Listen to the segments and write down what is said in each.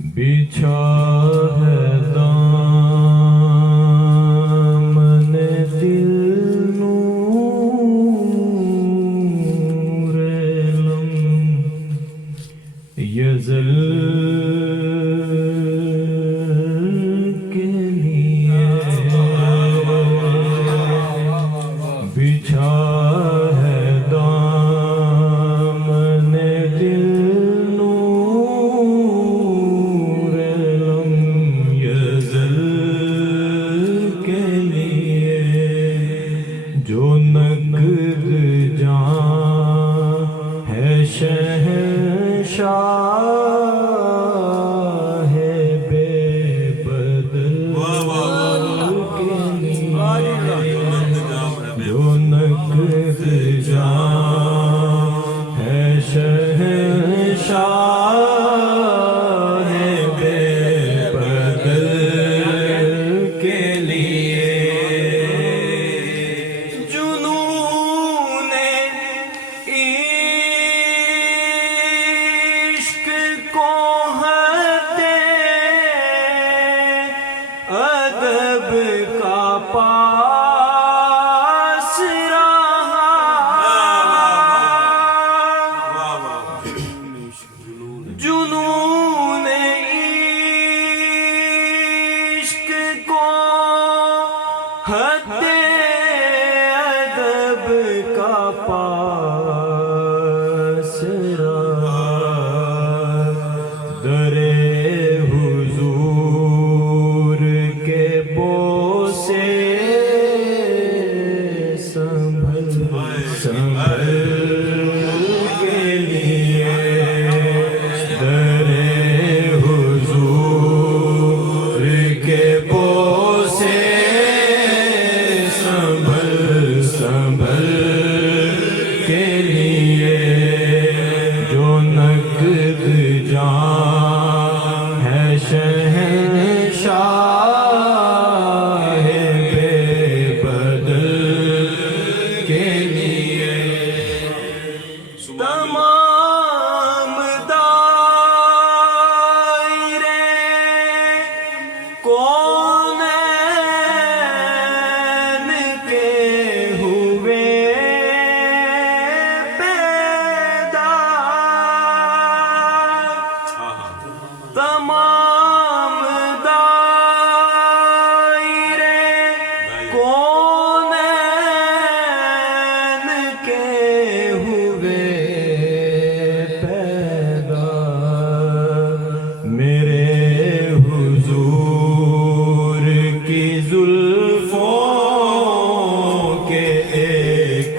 بچھا ہے دامن دل نور علم یزل کے لیے بچھا ہے دامن دل نور علم یزل کے لیے جو نقد جاں ہے شہنشاہ بے بدل کے لیے جو نقد جاں ہے شہنشاہ بے بدل کے لیے جنون عشق کو حد ادب کا پاس رہا جنون عشق کو حد ادب کا پاس رہا در حضور کے بوسے سنبھل کے لیے در حضور کے بوسے سنبھل کے لیے جو نقد جاں ہے شہنشاہ بے بدل کے لیے تمام دائرے کونین کے ہوئے پیدا تمام دائرے کونین کے ہوئے پیدا میرے حضور کی زلفوں کے ایک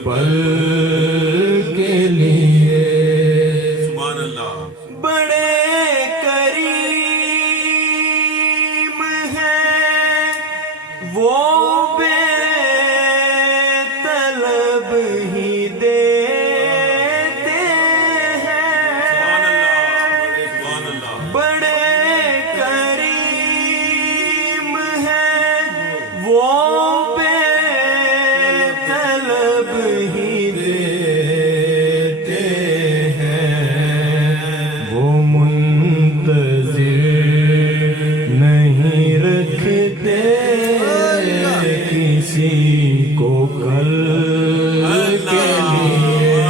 بل کے لیے وہ بے طلب ہی دیتے ہیں بڑے کریم ہیں وہ بے طلب ہی دیتے ہیں وہ منتظر نہیں رکھتے کسی کو کل کے لیے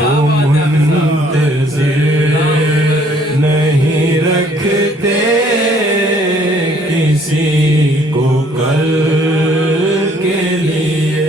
وہ منتظر نہیں رکھتے کسی کو کل کے لیے